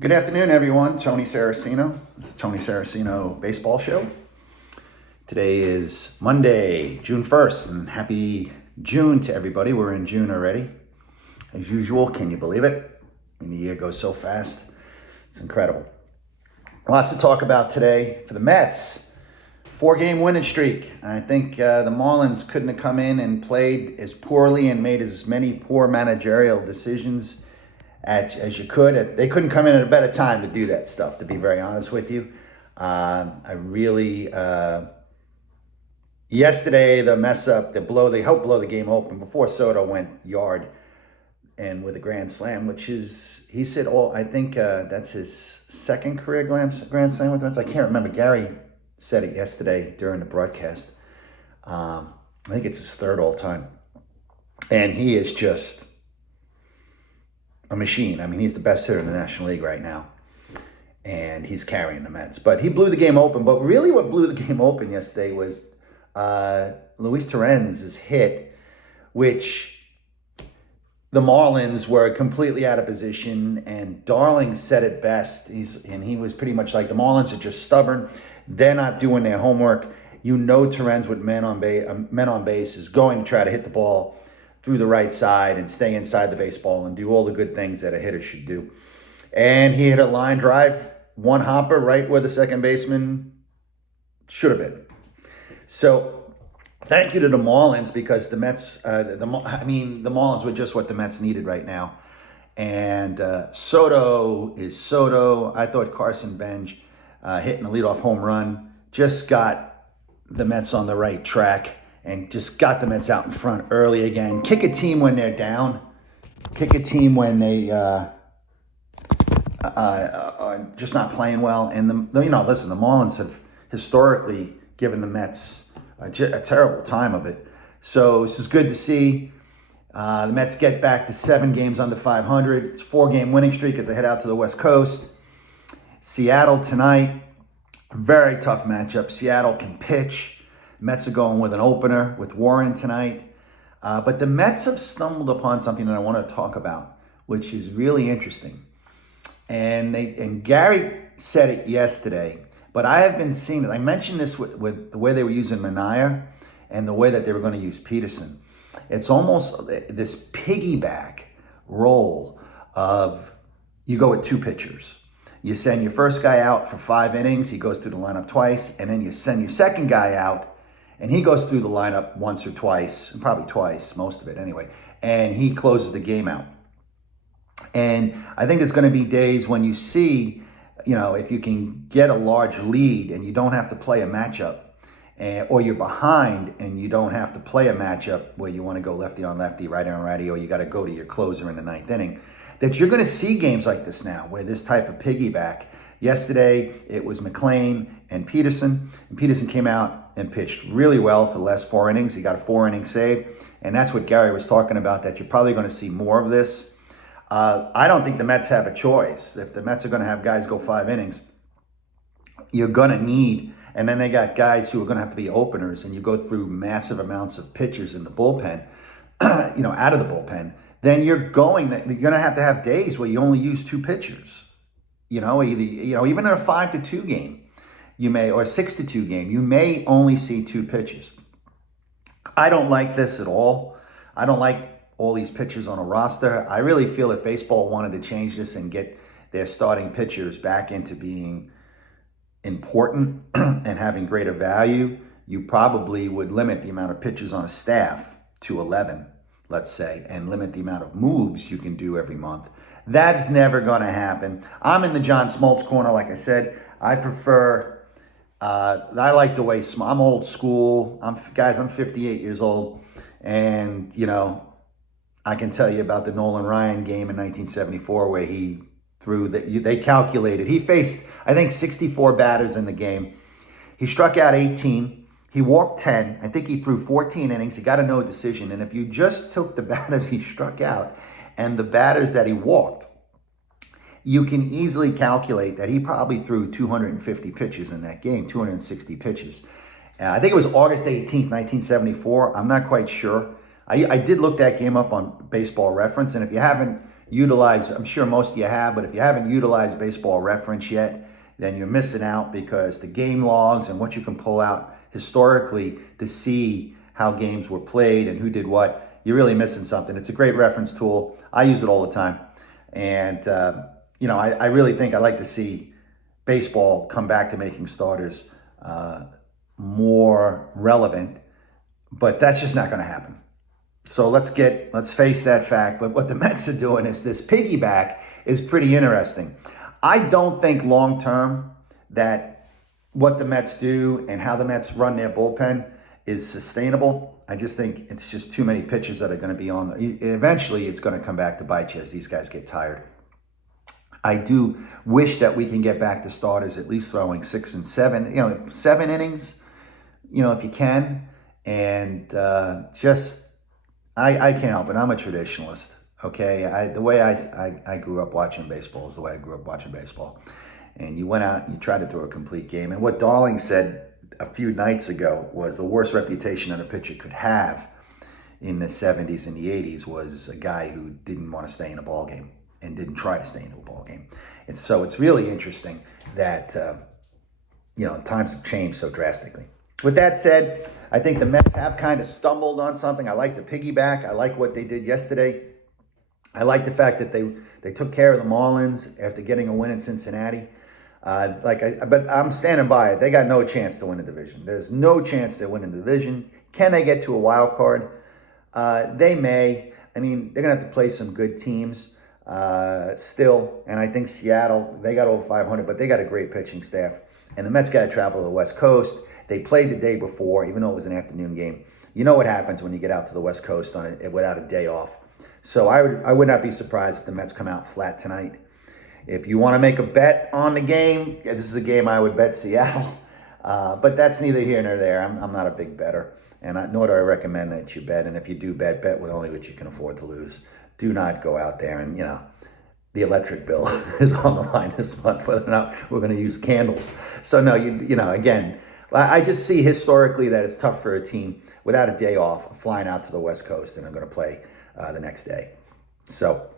Good afternoon, everyone. Tony Saraceno. It's the Tony Saraceno Baseball Show. Today is Monday, June 1st, and happy June to everybody. We're in June already. As usual, can you believe it? The year goes so fast. It's incredible. Lots to talk about today for the Mets. 4-game winning streak. I think the Marlins couldn't have come in and played as poorly and made as many poor managerial decisions as you could. They couldn't come in at a better time to do that stuff, to be very honest with you. Yesterday, the mess up, they helped blow the game open before Soto went yard and with a grand slam, which is, he said, I think that's his second career grand slam with the Mets. I can't remember. Gary said it yesterday during the broadcast. I think it's his third all time. And he is just a machine. I mean, he's the best hitter in the National League right now. And he's carrying the Mets. But he blew the game open. But really what blew the game open yesterday was Luis Torrens' hit, which the Marlins were completely out of position. And Darling said it best. He was pretty much like, the Marlins are just stubborn. They're not doing their homework. You know Torrens with men on base is going to try to hit the ball through the right side and stay inside the baseball and do all the good things that a hitter should do. And he hit a line drive, one hopper right where the second baseman should have been. So thank you to the Marlins, because the Mets, the Marlins were just what the Mets needed right now. And Soto is Soto. I thought Carson Bench hitting a leadoff home run just got the Mets on the right track and just got the Mets out in front early again. Kick a team when they're down. Kick a team when they are just not playing well. And, listen, the Marlins have historically given the Mets a terrible time of it. So this is good to see. The Mets get back to 7 games under 500. It's a 4-game winning streak as they head out to the West Coast. Seattle tonight, very tough matchup. Seattle can pitch. Mets are going with an opener with Warren tonight. But the Mets have stumbled upon something that I want to talk about, which is really interesting. And Gary said it yesterday, but I have been seeing it. I mentioned this with the way they were using Manaea and the way that they were going to use Peterson. It's almost this piggyback role of, you go with 2 pitchers. You send your first guy out for 5 innings. He goes through the lineup twice. And then you send your second guy out, and he goes through the lineup once or twice, probably twice, most of it anyway. And he closes the game out. And I think there's going to be days when you see, if you can get a large lead and you don't have to play a matchup, or you're behind and you don't have to play a matchup where you want to go lefty on lefty, righty on righty, or you got to go to your closer in the 9th inning, that you're going to see games like this now, where this type of piggyback. Yesterday, it was McLean and Peterson. And Peterson came out and pitched really well for the last 4 innings. He got a 4-inning save. And that's what Gary was talking about, that you're probably going to see more of this. I don't think the Mets have a choice. If the Mets are going to have guys go 5 innings, you're going to need, and then they got guys who are going to have to be openers, and you go through massive amounts of pitchers in the bullpen, out of the bullpen, then you're going to have days where you only use 2 pitchers. Even in a 5-2 game, you may, or a 6-2 game, you may only see 2 pitchers. I don't like this at all. I don't like all these pitchers on a roster. I really feel if baseball wanted to change this and get their starting pitchers back into being important and having greater value, you probably would limit the amount of pitchers on a staff to 11, let's say, and limit the amount of moves you can do every month. That's never going to happen. I'm in the John Smoltz corner, like I said. I prefer, I like the way, I'm old school. I'm 58 years old. And, I can tell you about the Nolan Ryan game in 1974 where he threw, they calculated. He faced, I think, 64 batters in the game. He struck out 18. He walked 10. I think he threw 14 innings. He got a no decision. And if you just took the batters he struck out and the batters that he walked, you can easily calculate that he probably threw 250 pitches in that game, 260 pitches. I think it was August 18th, 1974. I'm not quite sure. I did look that game up on Baseball Reference, and if you haven't, utilize, I'm sure most of you have, but if you haven't utilized Baseball Reference yet, then you're missing out, because the game logs and what you can pull out historically to see how games were played and who did what, you're really missing something. It's a great reference tool. I use it all the time. And, I really think I'd like to see baseball come back to making starters more relevant, but that's just not going to happen. So let's face that fact. But what the Mets are doing is this piggyback is pretty interesting. I don't think long term that what the Mets do and how the Mets run their bullpen is sustainable. I just think it's just too many pitchers that are going to be on. Eventually, it's going to come back to bite you as these guys get tired. I do wish that we can get back to starters at least throwing 6 and 7, 7 innings, if you can. And I can't help it. I'm a traditionalist, okay? The way I grew up watching baseball is the way I grew up watching baseball. And you went out and you tried to throw a complete game. And what Darling said a few nights ago was the worst reputation that a pitcher could have in the 70s and the 80s was a guy who didn't want to stay in a ball game and didn't try to stay in a ball game. And so it's really interesting that, times have changed so drastically. With that said, I think the Mets have kind of stumbled on something. I like the piggyback. I like what they did yesterday. I like the fact that they took care of the Marlins after getting a win in Cincinnati. But I'm standing by it. They got no chance to win the division. There's no chance they're winning the division. Can they get to a wild card? They may. I mean, they're going to have to play some good teams still. And I think Seattle, they got over 500, but they got a great pitching staff. And the Mets got to travel to the West Coast. They played the day before, even though it was an afternoon game. You know what happens when you get out to the West Coast without a day off. So I would not be surprised if the Mets come out flat tonight. If you want to make a bet on the game, this is a game I would bet Seattle. But that's neither here nor there. I'm not a big bettor, and nor do I recommend that you bet. And if you do bet with only what you can afford to lose. Do not go out there and, the electric bill is on the line this month, whether or not we're going to use candles. So no, again, I just see historically that it's tough for a team without a day off flying out to the West Coast and are going to play the next day. So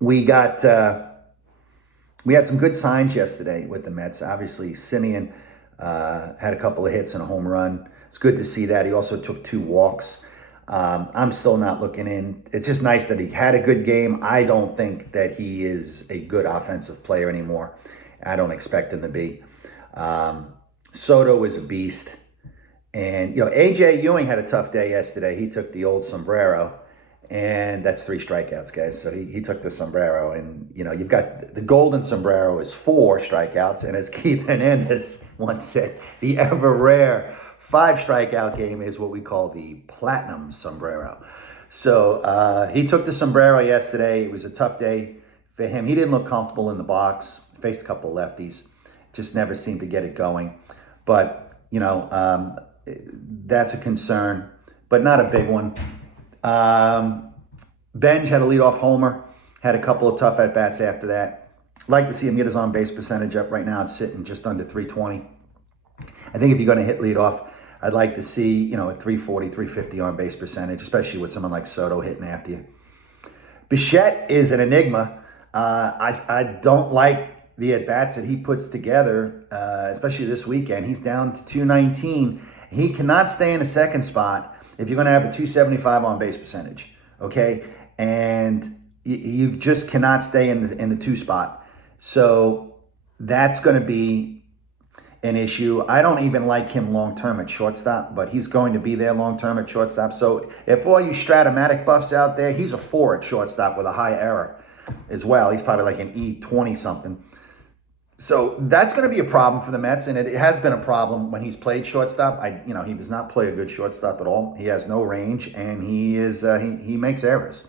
we had some good signs yesterday with the Mets. Obviously, Simeon had a couple of hits and a home run. It's good to see that. He also took 2 walks. I'm still not looking in. It's just nice that he had a good game. I don't think that he is a good offensive player anymore. I don't expect him to be. Soto is a beast. And, A.J. Ewing had a tough day yesterday. He took the old sombrero. And that's 3 strikeouts, guys. So he took the sombrero. And, you've got the golden sombrero is 4 strikeouts. And as Keith Hernandez once said, the ever rare 5 strikeout game is what we call the platinum sombrero. So he took the sombrero yesterday. It was a tough day for him. He didn't look comfortable in the box. Faced a couple of lefties. Just never seemed to get it going. But, that's a concern, but not a big one. Benj had a leadoff homer, had a couple of tough at-bats after that. Like to see him get his on-base percentage up. Right now it's sitting just under 320. I think if you're going to hit leadoff, I'd like to see, a 340, 350 on-base percentage, especially with someone like Soto hitting after you. Bichette is an enigma. I don't like the at-bats that he puts together, especially this weekend. He's down to 219. He cannot stay in the second spot if you're going to have a 275 on-base percentage, okay? And you just cannot stay in the 2 spot. So that's going to be an issue. I don't even like him long-term at shortstop, but he's going to be there long-term at shortstop. So if all you Stratomatic buffs out there, he's a 4 at shortstop with a high error as well. He's probably like an E20 something. So that's going to be a problem for the Mets, and it has been a problem when he's played shortstop. He does not play a good shortstop at all. He has no range, and he makes errors.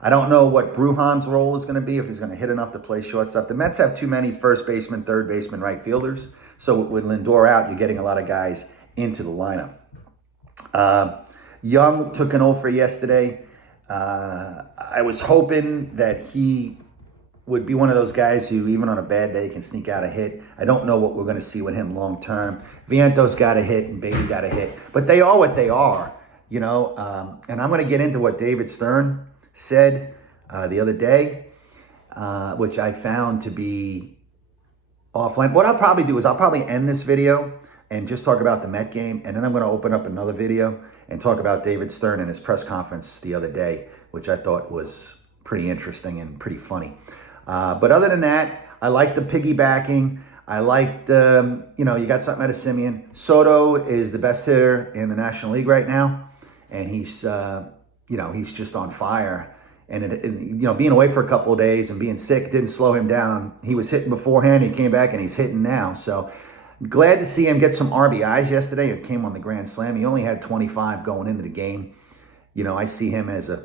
I don't know what Brujan's role is going to be, if he's going to hit enough to play shortstop. The Mets have too many first baseman, third baseman, right fielders. So with Lindor out, you're getting a lot of guys into the lineup. Young took an 0 for yesterday. I was hoping that he would be one of those guys who, even on a bad day, can sneak out a hit. I don't know what we're going to see with him long term. Viento's got a hit and Beatty got a hit. But they are what they are, And I'm going to get into what David Stern said the other day, which I found to be offline. What I'll probably do is I'll probably end this video and just talk about the Met game, and then I'm going to open up another video and talk about David Stern and his press conference the other day, which I thought was pretty interesting and pretty funny. But other than that, I like the piggybacking. I like the, you got something out of Simeon. Soto is the best hitter in the National League right now, and he's just on fire. And being away for a couple of days and being sick didn't slow him down. He was hitting beforehand, he came back, and he's hitting now. So glad to see him get some RBIs yesterday. It came on the Grand Slam. He only had 25 going into the game. I see him as a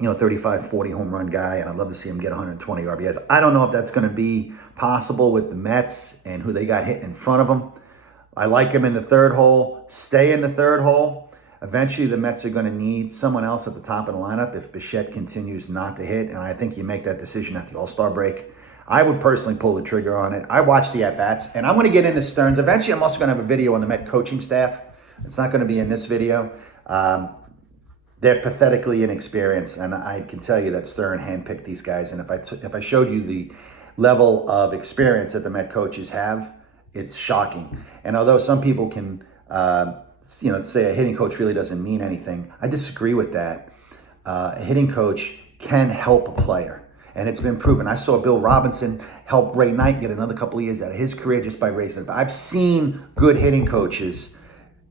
35, 40 home run guy, and I'd love to see him get 120 RBIs. I don't know if that's going to be possible with the Mets and who they got hit in front of them. I like him in the third hole. Stay in the third hole. Eventually, the Mets are going to need someone else at the top of the lineup if Bichette continues not to hit, and I think you make that decision at the All-Star break. I would personally pull the trigger on it. I watched the at-bats, and I'm going to get into Stearns. Eventually, I'm also going to have a video on the Met coaching staff. It's not going to be in this video. They're pathetically inexperienced, and I can tell you that Stern handpicked these guys, and if I showed you the level of experience that the Met coaches have, it's shocking. And although some people can say a hitting coach really doesn't mean anything, I disagree with that. A hitting coach can help a player, and it's been proven. I saw Bill Robinson help Ray Knight get another couple of years out of his career just by raising it. I've seen good hitting coaches,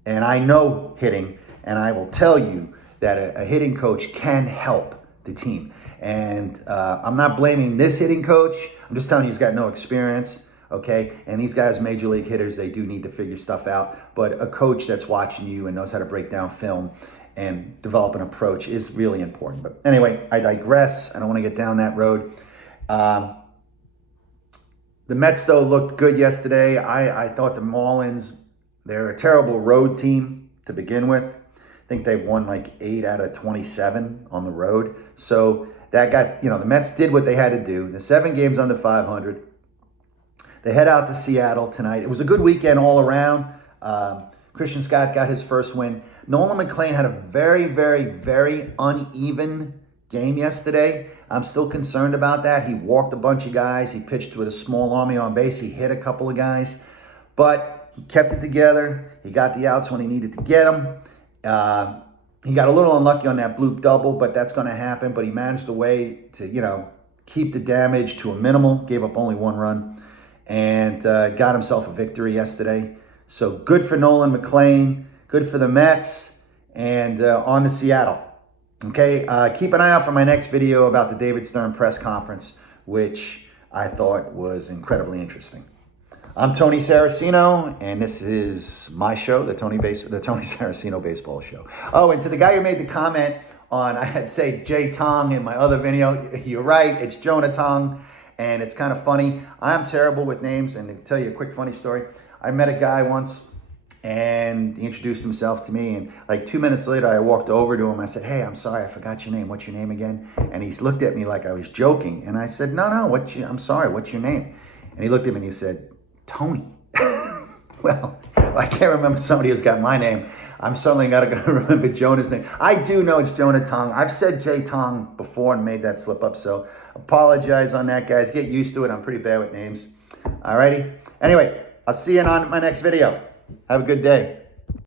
and I know hitting, and I will tell you that a hitting coach can help the team. And I'm not blaming this hitting coach. I'm just telling you he's got no experience. Okay, and these guys, major league hitters, they do need to figure stuff out. But a coach that's watching you and knows how to break down film and develop an approach is really important. But anyway, I digress. I don't want to get down that road. The Mets, though, looked good yesterday. I thought the Marlins, they're a terrible road team to begin with. I think they've won like 8 out of 27 on the road. So that got, the Mets did what they had to do. The 7 games under 500. They head out to Seattle tonight. It was a good weekend all around. Christian Scott got his first win. Nolan McLean had a very, very, very uneven game yesterday. I'm still concerned about that. He walked a bunch of guys. He pitched with a small army on base. He hit a couple of guys. But he kept it together. He got the outs when he needed to get them. He got a little unlucky on that bloop double, but that's going to happen. But he managed a way to, keep the damage to a minimal. Gave up only 1 run. And got himself a victory yesterday. So good for Nolan McLean, good for the Mets, and on to Seattle. Okay, keep an eye out for my next video about the David Stern press conference, which I thought was incredibly interesting. I'm Tony Saraceno, and this is my show, the Tony Saraceno Baseball Show. Oh, and to the guy who made the comment on, I had say Jay Tong in my other video, you're right, it's Jonah Tong. And it's kind of funny. I'm terrible with names. And to tell you a quick funny story, I met a guy once and he introduced himself to me. And like 2 minutes later, I walked over to him. I said, "Hey, I'm sorry, I forgot your name. What's your name again?" And he looked at me like I was joking. And I said, No, I'm sorry, what's your name? And he looked at me and he said, "Tony." Well, I can't remember somebody who's got my name. I'm certainly not going to remember Jonah's name. I do know it's Jonah Tong. I've said Jay Tong before and made that slip up. So apologize on that, guys. Get used to it. I'm pretty bad with names. Alrighty. Anyway, I'll see you on my next video. Have a good day.